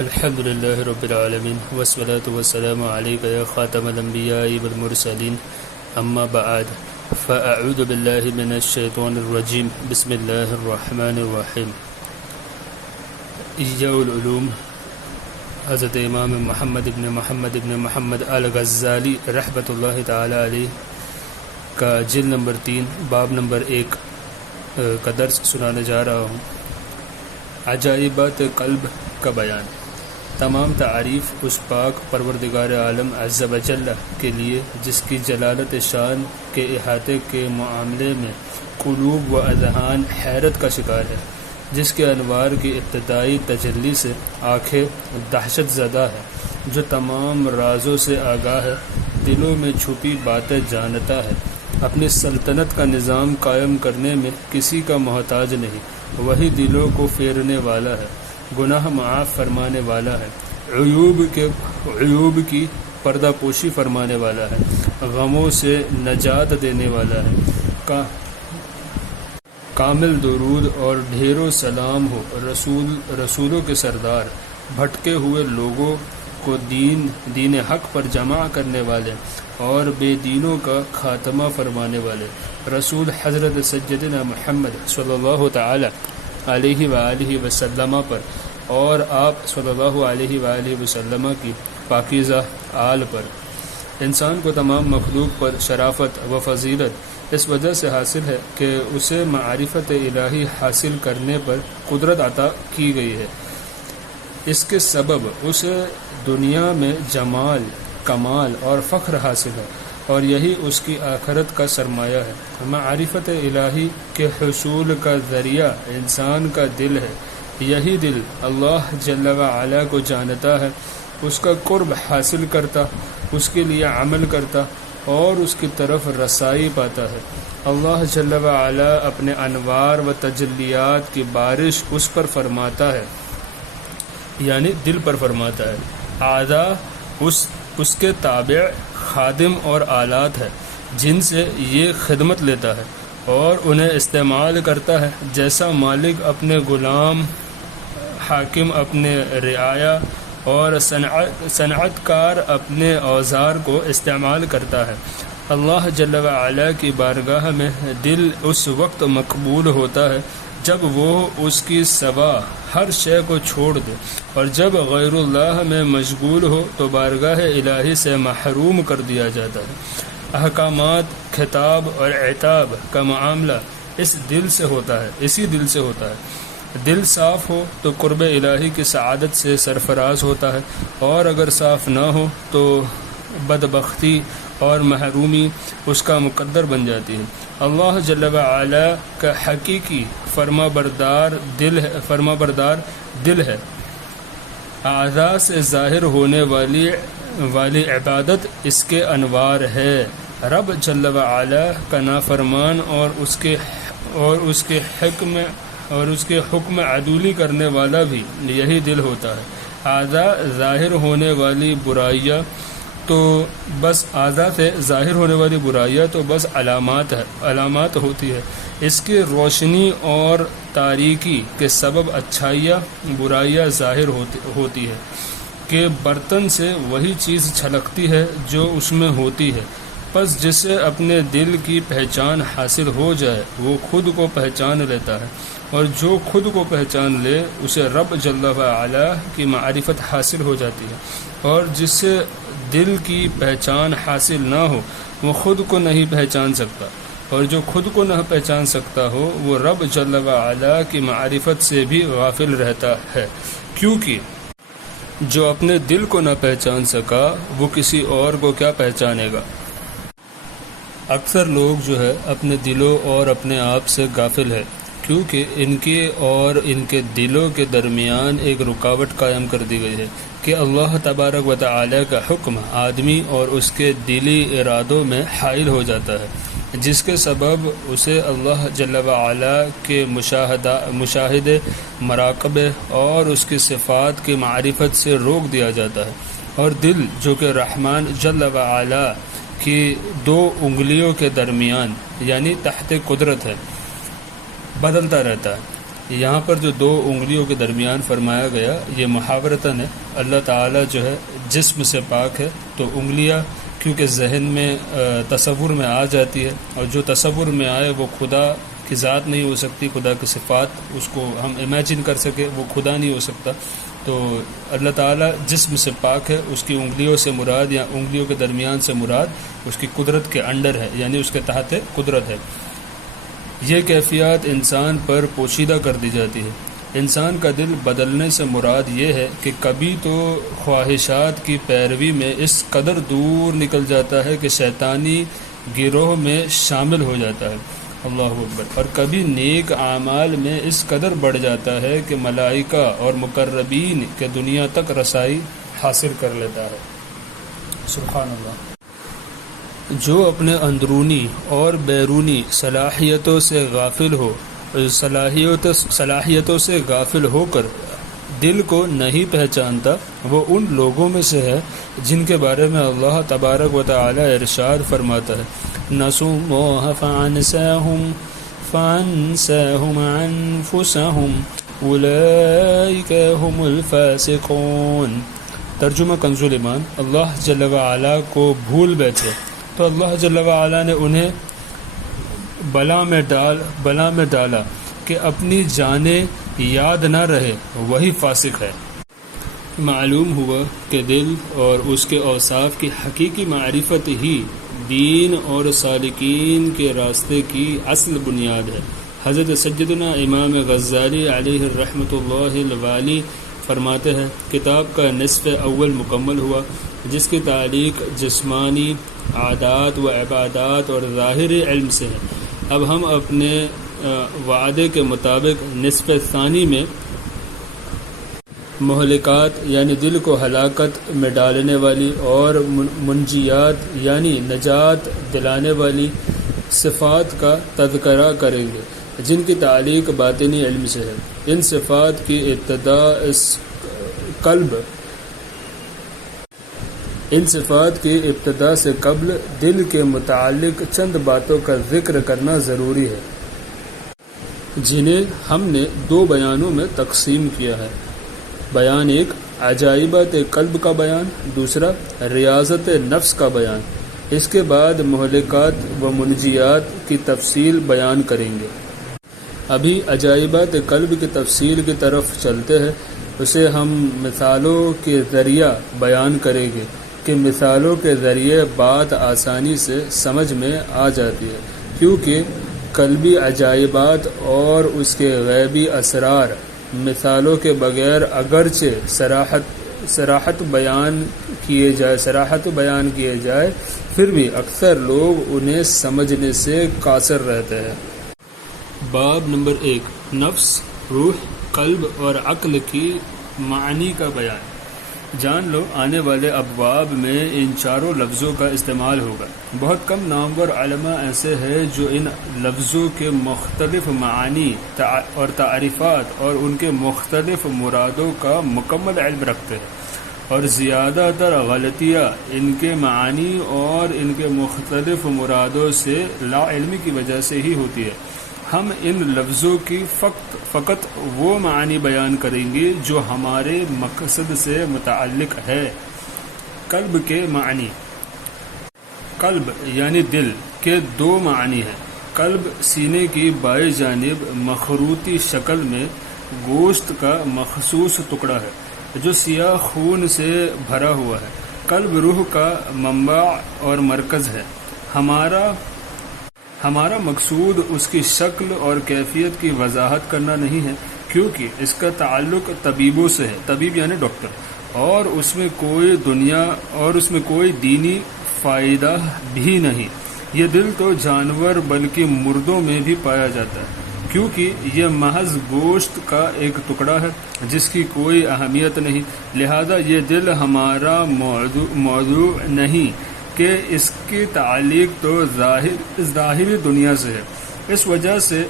الحمد لله رب العالمين والصلاة والسلام عليك يا خاتم الأنبياء والمرسلين أما بعد فأعوذ بالله من الشيطان الرجيم بسم الله الرحمن الرحيم. احیاء العلوم حضرت امام محمد ابن محمد الغزالی رحمۃ اللہ تعالی علیہ کا جلد نمبر 3 باب نمبر 1 کا درس سنانے جا رہا ہوں. عجائبات قلب کا بیان. تمام تعریف اس پاک پروردگار عالم عز و جل کے لیے جس کی جلالت شان کے احاطے کے معاملے میں قلوب و اذہان حیرت کا شکار ہے، جس کے انوار کی ابتدائی تجلی سے آنکھیں دہشت زدہ ہے، جو تمام رازوں سے آگاہ ہے، دلوں میں چھپی باتیں جانتا ہے، اپنی سلطنت کا نظام قائم کرنے میں کسی کا محتاج نہیں، وہی دلوں کو پھیرنے والا ہے، گناہ معاف فرمانے والا ہے، عیوب کی پردہ پوشی فرمانے والا ہے، غموں سے نجات دینے والا ہے. کامل درود اور ڈھیروں سلام ہو رسولوں کے سردار، بھٹکے ہوئے لوگوں کو دین حق پر جمع کرنے والے اور بے دینوں کا خاتمہ فرمانے والے رسول حضرت سیدنا محمد صلی اللہ تعالی علیہ وآلہ وسلم پر اور آپ صلی اللہ علیہ وآلہ وسلم کی پاکیزہ آل پر. انسان کو تمام مخلوق پر شرافت و فضیلت اس وجہ سے حاصل ہے کہ اسے معرفت الہی حاصل کرنے پر قدرت عطا کی گئی ہے. اس کے سبب اسے دنیا میں جمال، کمال اور فخر حاصل ہے، اور یہی اس کی آخرت کا سرمایہ ہے. معرفت الہی کے حصول کا ذریعہ انسان کا دل ہے. یہی دل اللہ جل وعلا کو جانتا ہے، اس کا قرب حاصل کرتا، اس کے لیے عمل کرتا اور اس کی طرف رسائی پاتا ہے. اللہ جل وعلا اپنے انوار و تجلیات کی بارش اس پر فرماتا ہے، یعنی دل پر فرماتا ہے. اعضاء اس کے تابع خادم اور آلات ہے جن سے یہ خدمت لیتا ہے اور انہیں استعمال کرتا ہے جیسا مالک اپنے غلام، حاکم اپنے رعایا اور صنعت کار اپنے اوزار کو استعمال کرتا ہے. اللہ جل وعلا کی بارگاہ میں دل اس وقت مقبول ہوتا ہے جب وہ اس کی سوا ہر شے کو چھوڑ دے، اور جب غیر اللہ میں مشغول ہو تو بارگاہ الہی سے محروم کر دیا جاتا ہے. احکامات، خطاب اور عتاب کا معاملہ اسی دل سے ہوتا ہے. دل صاف ہو تو قرب الہی کی سعادت سے سرفراز ہوتا ہے، اور اگر صاف نہ ہو تو بدبختی اور محرومی اس کا مقدر بن جاتی ہے. اللہ جل وعلا کا حقیقی فرمانبردار دل ہے. اعضاء سے ظاہر ہونے والی عبادت اس کے انوار ہے. رب جل وعلا کا نافرمان اور اس کے حکم عدولی کرنے والا بھی یہی دل ہوتا ہے. اعضاء سے ظاہر ہونے والی برائیاں تو بس علامات ہوتی ہے. اس کی روشنی اور تاریکی کے سبب اچھائیاں برائیاں ظاہر ہوتی ہے کہ برتن سے وہی چیز چھلکتی ہے جو اس میں ہوتی ہے. پس جسے اپنے دل کی پہچان حاصل ہو جائے وہ خود کو پہچان لیتا ہے، اور جو خود کو پہچان لے اسے رب جل وعلا کی معرفت حاصل ہو جاتی ہے. اور جسے دل کی پہچان حاصل نہ ہو وہ خود کو نہیں پہچان سکتا، اور جو خود کو نہ پہچان سکتا ہو وہ رب جل وعلا کی معرفت سے بھی غافل رہتا ہے، کیونکہ جو اپنے دل کو نہ پہچان سکا وہ کسی اور کو کیا پہچانے گا. اکثر لوگ اپنے دلوں اور اپنے آپ سے غافل ہے، کیونکہ ان کے دلوں کے درمیان ایک رکاوٹ قائم کر دی گئی ہے کہ اللہ تبارک و تعالی کا حکم آدمی اور اس کے دلی ارادوں میں حائل ہو جاتا ہے، جس کے سبب اسے اللہ جل وعلا کے مشاہدے، مراقبے اور اس کی صفات کی معرفت سے روک دیا جاتا ہے. اور دل جو کہ رحمان جل وعلا کی 2 انگلیوں کے درمیان یعنی تحت قدرت ہے، بدلتا رہتا ہے. یہاں پر جو 2 انگلیوں کے درمیان فرمایا گیا یہ محاورتاً ہے. اللہ تعالیٰ جو ہے جسم سے پاک ہے، تو انگلیاں کیونکہ ذہن میں تصور میں آ جاتی ہے، اور جو تصور میں آئے وہ خدا کی ذات نہیں ہو سکتی، خدا کی صفات اس کو ہم امیجن کر سکے وہ خدا نہیں ہو سکتا. تو اللہ تعالیٰ جسم سے پاک ہے، اس کی انگلیوں سے مراد یا انگلیوں کے درمیان سے مراد اس کی قدرت کے انڈر ہے، یعنی اس کے تحت قدرت ہے. یہ کیفیات انسان پر پوشیدہ کر دی جاتی ہے. انسان کا دل بدلنے سے مراد یہ ہے کہ کبھی تو خواہشات کی پیروی میں اس قدر دور نکل جاتا ہے کہ شیطانی گروہ میں شامل ہو جاتا ہے، اللہ اکبر، اور کبھی نیک اعمال میں اس قدر بڑھ جاتا ہے کہ ملائکہ اور مقربین کے دنیا تک رسائی حاصل کر لیتا ہے. سبحان اللہ. جو اپنے اندرونی اور بیرونی صلاحیتوں سے غافل ہو، صلاحیتوں سے غافل ہو کر دل کو نہیں پہچانتا، وہ ان لوگوں میں سے ہے جن کے بارے میں اللہ تبارک و تعالی ارشاد فرماتا ہے، نسوا اللہ فانساہم انفسہم اولئک هم الفاسقون. ترجمہ کنز ایمان. اللہ جل وعلا کو بھول بیٹھے تو اللہ جل وعلا نے انہیں بلا میں ڈالا کہ اپنی جانیں یاد نہ رہے، وہی فاسق ہے. معلوم ہوا کہ دل اور اس کے اوصاف کی حقیقی معرفت ہی دین اور سالکین کے راستے کی اصل بنیاد ہے. حضرت سیدنا امام غزالی علیہ الرحمۃ اللہ الوالی فرماتے ہیں، کتاب کا نصف اول مکمل ہوا جس کی تعلیق جسمانی عادات و عبادات اور ظاہری علم سے ہے. اب ہم اپنے وعدے کے مطابق نصف ثانی میں مہلکات یعنی دل کو ہلاکت میں ڈالنے والی اور منجیات یعنی نجات دلانے والی صفات کا تذکرہ کریں گے جن کی تعلیق باطنی علم سے ہے. ان صفات کی ابتدا سے قبل دل کے متعلق چند باتوں کا ذکر کرنا ضروری ہے جنہیں ہم نے 2 بیانوں میں تقسیم کیا ہے. بیان 1 عجائبات قلب کا بیان، دوسرا ریاضت نفس کا بیان. اس کے بعد مہلکات و منجیات کی تفصیل بیان کریں گے. ابھی عجائبات قلب کی تفصیل کی طرف چلتے ہیں. اسے ہم مثالوں کے ذریعہ بیان کریں گے کہ مثالوں کے ذریعے بات آسانی سے سمجھ میں آ جاتی ہے، کیونکہ قلبی عجائبات اور اس کے غیبی اسرار مثالوں کے بغیر اگرچہ صراحت بیان کیے جائے پھر بھی اکثر لوگ انہیں سمجھنے سے قاصر رہتے ہیں. باب نمبر 1 نفس، روح، قلب اور عقل کی معنی کا بیان. جان لو آنے والے ابواب میں ان 4 لفظوں کا استعمال ہوگا. بہت کم نامور علماء ایسے ہیں جو ان لفظوں کے مختلف معانی اور تعریفات اور ان کے مختلف مرادوں کا مکمل علم رکھتے ہیں، اور زیادہ تر غلطیاں ان کے معانی اور ان کے مختلف مرادوں سے لا علمی کی وجہ سے ہی ہوتی ہے. ہم ان لفظوں کی فقط وہ معنی بیان کریں گے جو ہمارے مقصد سے متعلق ہے. قلب کے معنی. قلب یعنی دل کے 2 معنی ہیں. قلب سینے کی بائیں جانب مخروطی شکل میں گوشت کا مخصوص ٹکڑا ہے جو سیاہ خون سے بھرا ہوا ہے. قلب روح کا منبع اور مرکز ہے. ہمارا مقصود اس کی شکل اور کیفیت کی وضاحت کرنا نہیں ہے، کیونکہ اس کا تعلق طبیبوں سے ہے، طبیب یعنی ڈاکٹر، اور اس میں کوئی دینی فائدہ بھی نہیں. یہ دل تو جانور بلکہ مردوں میں بھی پایا جاتا ہے، کیونکہ یہ محض گوشت کا ایک ٹکڑا ہے جس کی کوئی اہمیت نہیں. لہذا یہ دل ہمارا موضوع نہیں کہ اس کی تعلیق تو ظاہری دنیا سے ہے. اس وجہ سے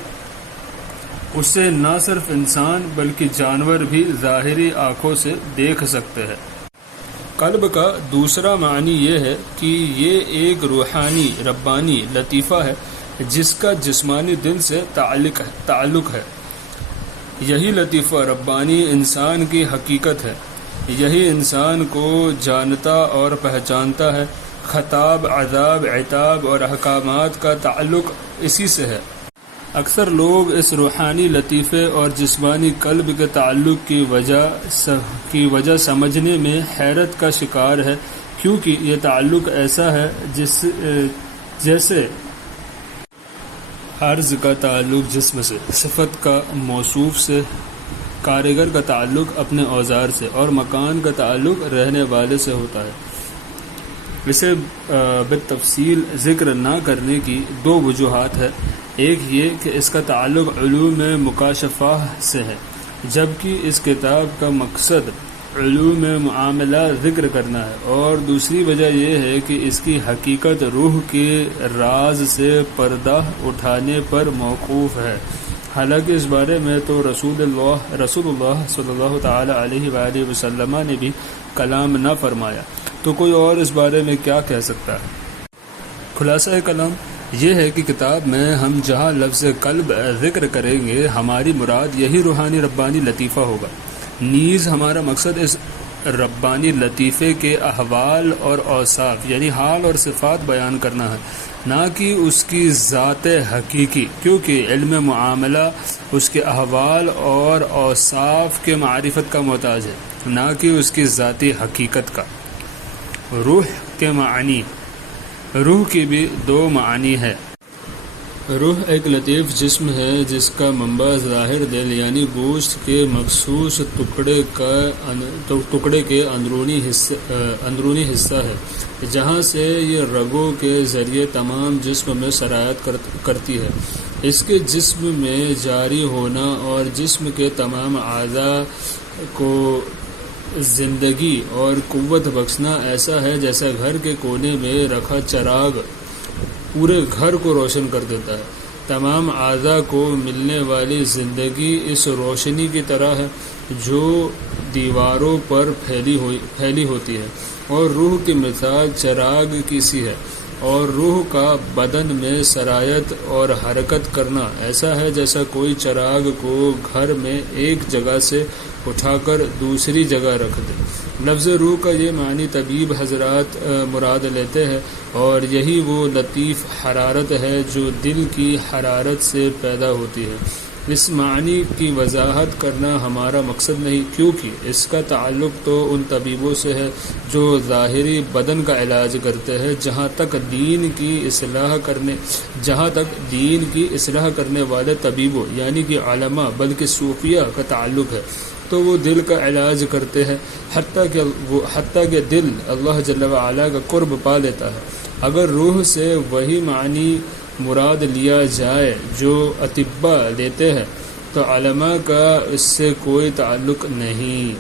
اسے نہ صرف انسان بلکہ جانور بھی ظاہری آنکھوں سے دیکھ سکتے ہیں. قلب کا دوسرا معنی یہ ہے کہ یہ ایک روحانی ربانی لطیفہ ہے جس کا جسمانی دل سے تعلق ہے. یہی لطیفہ ربانی انسان کی حقیقت ہے، یہی انسان کو جانتا اور پہچانتا ہے۔ خطاب، عذاب، عتاب اور احکامات کا تعلق اسی سے ہے۔ اکثر لوگ اس روحانی لطیفے اور جسمانی قلب کے تعلق کی وجہ سمجھنے میں حیرت کا شکار ہے، کیونکہ یہ تعلق ایسا ہے جیسے عرض کا تعلق جسم سے، صفت کا موصوف سے، کاریگر کا تعلق اپنے اوزار سے، اور مکان کا تعلق رہنے والے سے ہوتا ہے۔ اسے بالتفصیل ذکر نہ کرنے کی دو وجوہات ہے۔ ایک یہ کہ اس کا تعلق علوم مکاشفہ سے ہے، جبکہ اس کتاب کا مقصد علوم معاملہ ذکر کرنا ہے، اور دوسری وجہ یہ ہے کہ اس کی حقیقت روح کے راز سے پردہ اٹھانے پر موقوف ہے۔ حالانکہ اس بارے میں تو رسول اللہ صلی اللہ تعالی علیہ وآلہ وسلم نے بھی کلام نہ فرمایا، تو کوئی اور اس بارے میں کیا کہہ سکتا ہے؟ خلاصہ کلام یہ ہے کہ کتاب میں ہم جہاں لفظ قلب ذکر کریں گے، ہماری مراد یہی روحانی ربانی لطیفہ ہوگا۔ نیز ہمارا مقصد اس ربانی لطیفے کے احوال اور اوصاف یعنی حال اور صفات بیان کرنا ہے، نہ کہ اس کی ذات حقیقی، کیونکہ علم معاملہ اس کے احوال اور اوصاف کے معرفت کا محتاج ہے، نہ کہ اس کی ذاتی حقیقت کا۔ روح کے معنی، روح کی بھی دو معنی ہے۔ روح ایک لطیف جسم ہے جس کا منبع ظاہر دل یعنی گوشت کے مخصوص ٹکڑے کے اندرونی حصہ ہے، جہاں سے یہ رگوں کے ذریعے تمام جسم میں سرایت کرتی ہے۔ اس کے جسم میں جاری ہونا اور جسم کے تمام اعضاء کو زندگی اور قوت بخشنا ایسا ہے جیسا گھر کے کونے میں رکھا چراغ پورے گھر کو روشن کر دیتا ہے۔ تمام اعضاء کو ملنے والی زندگی اس روشنی کی طرح ہے جو دیواروں پر پھیلی ہوتی ہے، اور روح کی مثال چراغ کی سی ہے، اور روح کا بدن میں سرایت اور حرکت کرنا ایسا ہے جیسا کوئی چراغ کو گھر میں ایک جگہ سے اٹھا کر دوسری جگہ رکھ دے۔ لفظ روح کا یہ معنی طبیب حضرات مراد لیتے ہیں، اور یہی وہ لطیف حرارت ہے جو دل کی حرارت سے پیدا ہوتی ہے۔ اس معنی کی وضاحت کرنا ہمارا مقصد نہیں، کیونکہ اس کا تعلق تو ان طبیبوں سے ہے جو ظاہری بدن کا علاج کرتے ہیں۔ جہاں تک دین کی اصلاح کرنے والے طبیبوں یعنی کہ علماء بلکہ صوفیہ کا تعلق ہے، تو وہ دل کا علاج کرتے ہیں، حتیٰ کہ دل اللہ جل وعلا کا قرب پا لیتا ہے۔ اگر روح سے وہی معنی مراد لیا جائے جو اطباء لیتے ہیں، تو علماء کا اس سے کوئی تعلق نہیں۔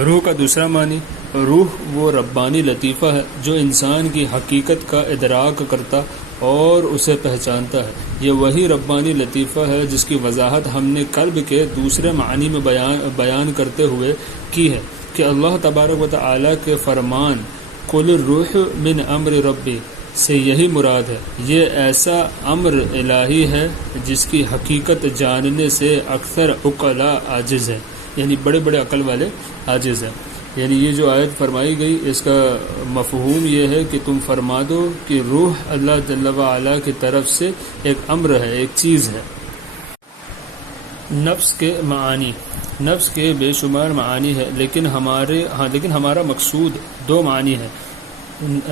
روح کا دوسرا معنی، روح وہ ربانی لطیفہ ہے جو انسان کی حقیقت کا ادراک کرتا اور اسے پہچانتا ہے۔ یہ وہی ربانی لطیفہ ہے جس کی وضاحت ہم نے قلب کے دوسرے معنی میں بیان کرتے ہوئے کی ہے کہ اللہ تبارک و تعالی کے فرمان قل الروح من امر ربی سے یہی مراد ہے۔ یہ ایسا امر الہی ہے جس کی حقیقت جاننے سے اکثر عقلاء عاجز ہیں، یعنی بڑے بڑے عقل والے عاجز ہیں۔ یعنی یہ جو آیت فرمائی گئی اس کا مفہوم یہ ہے کہ تم فرما دو کہ روح اللہ جل وعلا کی طرف سے ایک امر ہے، ایک چیز ہے۔ نفس کے معانی، نفس کے بے شمار معانی ہے، لیکن ہمارا مقصود دو معنی ہے۔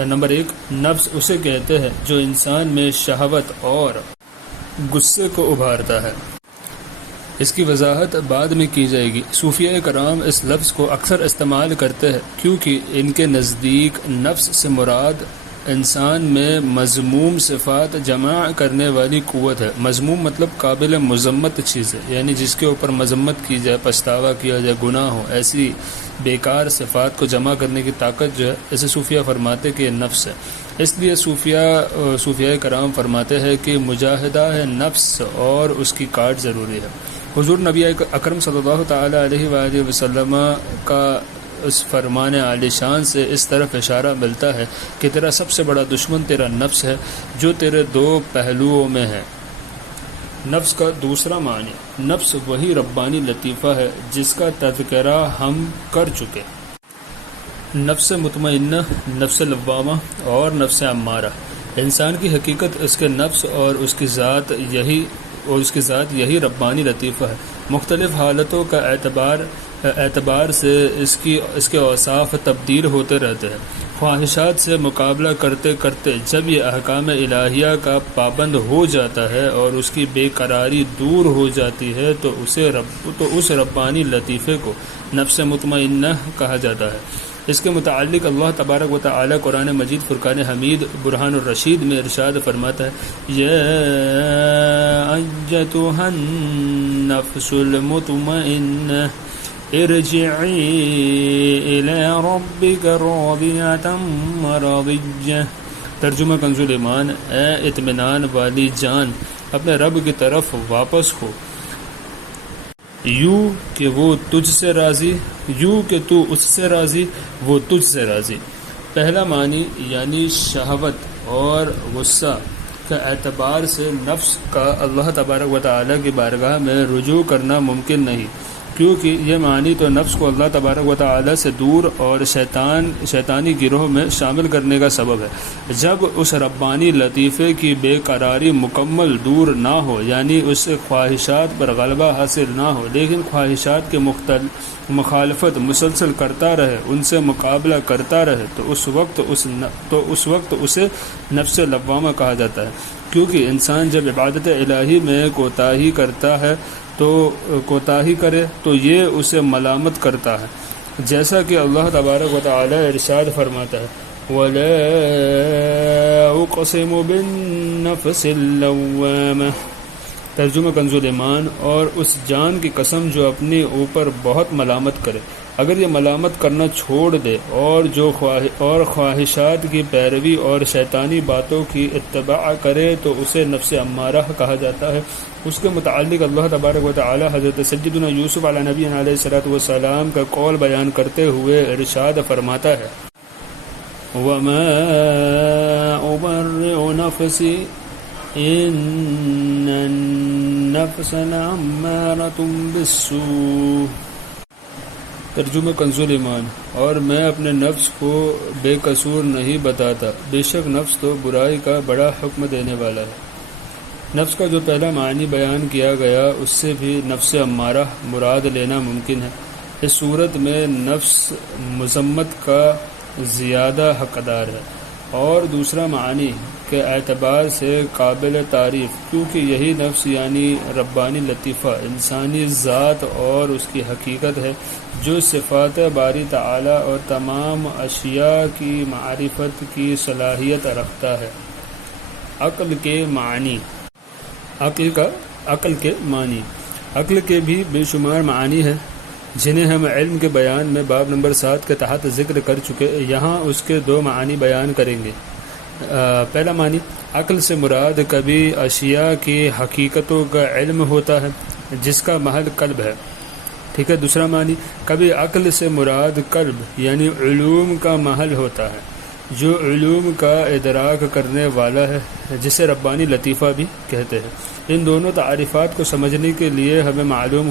نمبر ایک، نفس اسے کہتے ہیں جو انسان میں شہوت اور غصے کو ابھارتا ہے۔ اس کی وضاحت بعد میں کی جائے گی۔ صوفیہ کرام اس لفظ کو اکثر استعمال کرتے ہیں کیونکہ ان کے نزدیک نفس سے مراد انسان میں مذموم صفات جمع کرنے والی قوت ہے۔ مذموم مطلب قابل مذمت چیز ہے، یعنی جس کے اوپر مذمت کی جائے، پچھتاوا کیا جائے، گناہ ہو، ایسی بیکار صفات کو جمع کرنے کی طاقت جو ہے، اسے صوفیہ فرماتے کہ یہ نفس ہے۔ اس لیے صوفیہ کرام فرماتے ہیں کہ مجاہدہ ہے نفس اور اس کی کاٹ ضروری ہے۔ حضور نبی اکرم صلی اللہ تعالی علیہ وآلہ وسلم کا اس فرمان عالی شان سے اس طرف اشارہ ملتا ہے کہ تیرا سب سے بڑا دشمن تیرا نفس ہے جو تیرے دو پہلوؤں میں ہے، نفس کا دوسرا معنی، نفس وہی ربانی لطیفہ ہے جس کا تذکرہ ہم کر چکے۔ نفس مطمئنہ، نفس لوامہ اور نفس امارہ، انسان کی حقیقت اس کے نفس اور اس کی ذات یہی ربانی لطیفہ ہے۔ مختلف حالتوں کا اعتبار سے اس کے اوصاف تبدیل ہوتے رہتے ہیں۔ خواہشات سے مقابلہ کرتے کرتے جب یہ احکام الہیہ کا پابند ہو جاتا ہے اور اس کی بے قراری دور ہو جاتی ہے تو اس ربانی لطیفے کو نفس مطمئنہ کہا جاتا ہے۔ اس کے متعلق اللہ تبارک و تعالی قرآن مجید فرقان حمید برہان الرشید میں ارشاد فرماتا ہے، یا ایتھا النفس المطمئنہ ارجعی الی ربک راضیۃ مرضیہ۔ ترجمہ کنز ایمان، اے اطمینان والی جان، اپنے رب کی طرف واپس ہو، یوں کہ وہ تجھ سے راضی، یوں کہ تو اس سے راضی، وہ تجھ سے راضی۔ پہلا معنی یعنی شہوت اور غصہ کے اعتبار سے نفس کا اللہ تبارک و تعالیٰ کی بارگاہ میں رجوع کرنا ممکن نہیں، کیونکہ یہ معنی تو نفس کو اللہ تبارک و تعالیٰ سے دور اور شیطانی گروہ میں شامل کرنے کا سبب ہے۔ جب اس ربانی لطیفے کی بے قراری مکمل دور نہ ہو، یعنی اس سے خواہشات پر غلبہ حاصل نہ ہو، لیکن خواہشات کی مخالفت مسلسل کرتا رہے، ان سے مقابلہ کرتا رہے، تو اس وقت اسے نفس لوامہ کہا جاتا ہے، کیونکہ انسان جب عبادت الہی میں کوتاہی کرے تو یہ اسے ملامت کرتا ہے، جیسا کہ اللہ تبارک و تعالی ارشاد فرماتا ہے، وَلَا أُقْسِمُ بِالنَّفْسِ اللَّوَّامَةِ۔ ترجمہ کنز ایمان، اور اس جان کی قسم جو اپنے اوپر بہت ملامت کرے، اگر یہ ملامت کرنا چھوڑ دے اور خواہشات کی پیروی اور شیطانی باتوں کی اتباع کرے تو اسے نفس امارہ کہا جاتا ہے۔ اس کے متعلق اللہ تبارک و تعالی حضرت سیدنا یوسف علیہ نبی علیہ الصلوۃ والسلام کا قول بیان کرتے ہوئے ارشاد فرماتا ہے، وَمَا أُبَرِّئُ نَفْسِي إِنَّ النَّفْسَ لَأَمَّارَةٌ بِالسُّوءِ۔ ترجمہ کنز ایمان، اور میں اپنے نفس کو بے قصور نہیں بتاتا، بے شک نفس تو برائی کا بڑا حکم دینے والا ہے۔ نفس کا جو پہلا معنی بیان کیا گیا اس سے بھی نفس امارہ مراد لینا ممکن ہے۔ اس صورت میں نفس مذمت کا زیادہ حقدار ہے، اور دوسرا معنی کے اعتبار سے قابل تعریف، کیونکہ یہی نفس یعنی ربانی لطیفہ انسانی ذات اور اس کی حقیقت ہے، جو صفات باری تعالی اور تمام اشیاء کی معرفت کی صلاحیت رکھتا ہے۔ عقل کے معنی، عقل کے بھی بے شمار معانی ہیں جنہیں ہم علم کے بیان میں باب نمبر 7 کے تحت ذکر کر چکے، یہاں اس کے دو معنی بیان کریں گے۔ پہلا معنی، عقل سے مراد کبھی اشیاء کی حقیقتوں کا علم ہوتا ہے جس کا محل قلب ہے، ٹھیک ہے۔ دوسرا معنی، کبھی عقل سے مراد قلب یعنی علوم کا محل ہوتا ہے، جو علوم کا ادراک کرنے والا ہے، جسے ربانی لطیفہ بھی کہتے ہیں۔ ان دونوں تعریفات کو سمجھنے کے لیے ہمیں معلوم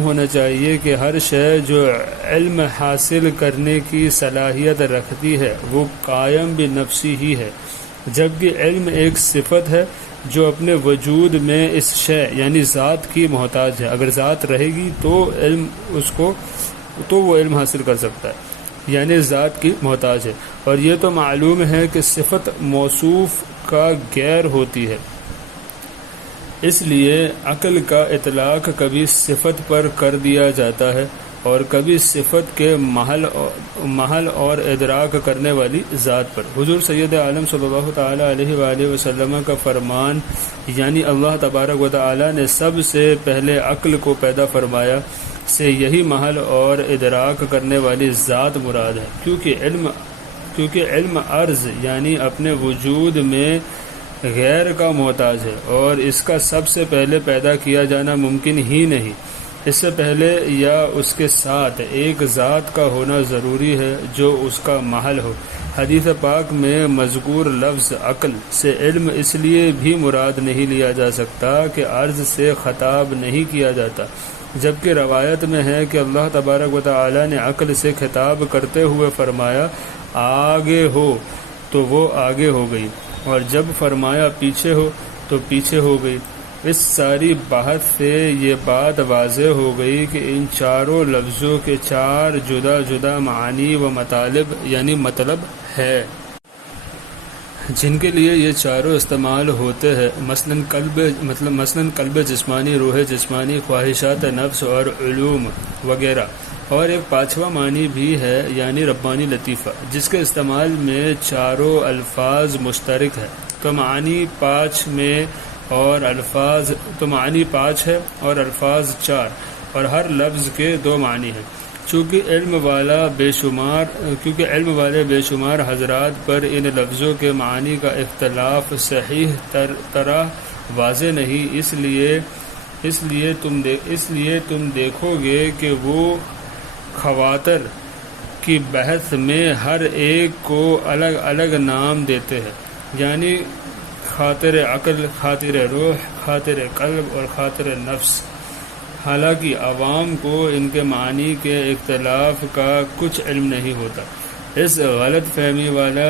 ہونا چاہیے کہ ہر شے جو علم حاصل کرنے کی صلاحیت رکھتی ہے وہ قائم بنفسی ہی ہے، جبکہ علم ایک صفت ہے جو اپنے وجود میں اس شے یعنی ذات کی محتاج ہے۔ اگر ذات رہے گی تو وہ علم حاصل کر سکتا ہے، یعنی ذات کی محتاج ہے، اور یہ تو معلوم ہے کہ صفت موصوف کا غیر ہوتی ہے، اس لیے عقل کا اطلاق کبھی صفت پر کر دیا جاتا ہے اور کبھی صفت کے محل اور ادراک کرنے والی ذات پر۔ حضور سید عالم صلی اللہ تعالی علیہ وآلہ وسلم کا فرمان، یعنی اللہ تبارک و تعالی نے سب سے پہلے عقل کو پیدا فرمایا، سے یہی محل اور ادراک کرنے والی ذات مراد ہے، کیونکہ علم عرض یعنی اپنے وجود میں غیر کا محتاج ہے، اور اس کا سب سے پہلے پیدا کیا جانا ممکن ہی نہیں۔ اس سے پہلے یا اس کے ساتھ ایک ذات کا ہونا ضروری ہے جو اس کا محل ہو۔ حدیث پاک میں مذکور لفظ عقل سے علم اس لیے بھی مراد نہیں لیا جا سکتا کہ عرض سے خطاب نہیں کیا جاتا، جبکہ روایت میں ہے کہ اللہ تبارک و تعالی نے عقل سے خطاب کرتے ہوئے فرمایا آگے ہو تو وہ آگے ہو گئی، اور جب فرمایا پیچھے ہو تو پیچھے ہو گئی۔ اس ساری بحث سے یہ بات واضح ہو گئی کہ ان چاروں لفظوں کے چار جدا جدا معانی و مطالب یعنی مطلب ہے جن کے لیے یہ چاروں استعمال ہوتے ہیں، مثلاً قلب جسمانی، روح جسمانی، خواہشات نفس اور علوم وغیرہ۔ اور ایک پانچواں معنی بھی ہے یعنی ربانی لطیفہ، جس کے استعمال میں چاروں الفاظ مشترک ہیں۔ تو معنی پانچ ہے اور الفاظ چار، اور ہر لفظ کے دو معنی ہیں۔ کیونکہ علم والے بے شمار حضرات پر ان لفظوں کے معنی کا اختلاف صحیح طرح واضح نہیں، اس لیے تم دیکھو گے کہ وہ خواطر کی بحث میں ہر ایک کو الگ الگ نام دیتے ہیں، یعنی خاطر عقل، خاطر روح، خاطر قلب اور خاطر نفس۔ حالانکہ عوام کو ان کے معنی کے اختلاف کا کچھ علم نہیں ہوتا۔ اس غلط فہمی والے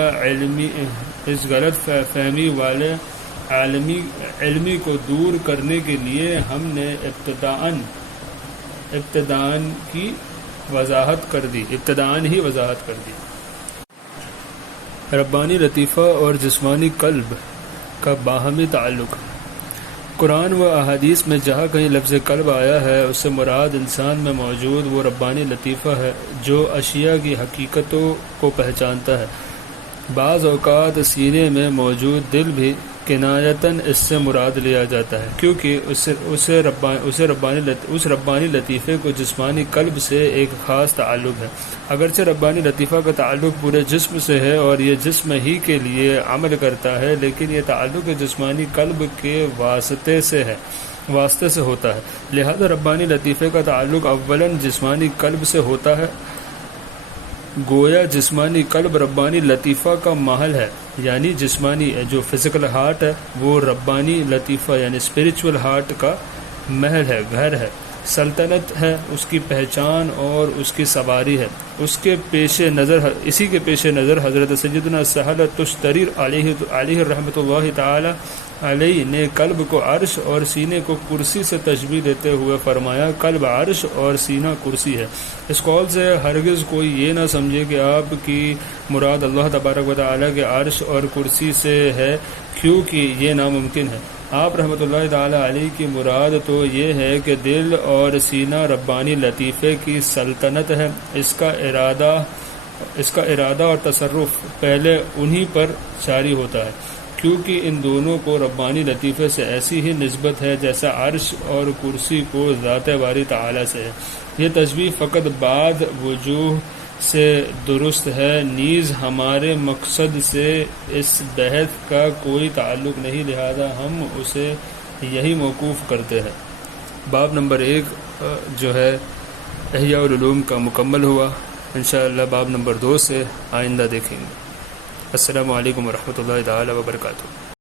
علمی کو دور کرنے کے لیے ہم نے ابتداً ہی وضاحت کر دی۔ ربانی لطیفہ اور جسمانی قلب کا باہمی تعلق۔ قرآن و احادیث میں جہاں کہیں لفظ قلب آیا ہے اس سے مراد انسان میں موجود وہ ربانی لطیفہ ہے جو اشیاء کی حقیقتوں کو پہچانتا ہے۔ بعض اوقات سینے میں موجود دل بھی کنایتاً اس سے مراد لیا جاتا ہے، کیونکہ اس ربانی لطیفے کو جسمانی قلب سے ایک خاص تعلق ہے۔ اگرچہ ربانی لطیفہ کا تعلق پورے جسم سے ہے اور یہ جسم ہی کے لیے عمل کرتا ہے، لیکن یہ تعلق جسمانی قلب کے واسطے سے ہوتا ہے۔ لہذا ربانی لطیفے کا تعلق اولاً جسمانی قلب سے ہوتا ہے، گویا جسمانی قلب ربانی لطیفہ کا محل ہے، یعنی جسمانی جو فزیکل ہارٹ ہے وہ ربانی لطیفہ یعنی اسپریچول ہارٹ کا محل ہے، گھر ہے، سلطنت ہے، اس کی پہچان اور اس کی سواری ہے۔ اسی کے پیش نظر حضرت سیدنا سہل تستری علیہ رحمۃ اللہ تعالی علیہ نے قلب کو عرش اور سینے کو کرسی سے تشبیہ دیتے ہوئے فرمایا قلب عرش اور سینہ کرسی ہے۔ اس قول سے ہرگز کوئی یہ نہ سمجھے کہ آپ کی مراد اللہ تبارک و تعالیٰ کے عرش اور کرسی سے ہے، کیونکہ یہ ناممکن ہے۔ آپ رحمۃ اللہ تعالیٰ علیہ کی مراد تو یہ ہے کہ دل اور سینہ ربانی لطیفے کی سلطنت ہے، اس کا ارادہ اور تصرف پہلے انہی پر جاری ہوتا ہے، کیونکہ ان دونوں کو ربانی لطیفے سے ایسی ہی نسبت ہے جیسا عرش اور کرسی کو ذات باری تعالیٰ سے ہے۔ یہ تشبیہ فقط بعض وجوہ سے درست ہے، نیز ہمارے مقصد سے اس بحث کا کوئی تعلق نہیں، لہذا ہم اسے یہی موقوف کرتے ہیں۔ باب نمبر 1 جو ہے احیاء العلوم کا مکمل ہوا۔ انشاءاللہ باب نمبر 2 سے آئندہ دیکھیں گے۔ السلام علیکم ورحمۃ اللہ تعالی وبرکاتہ۔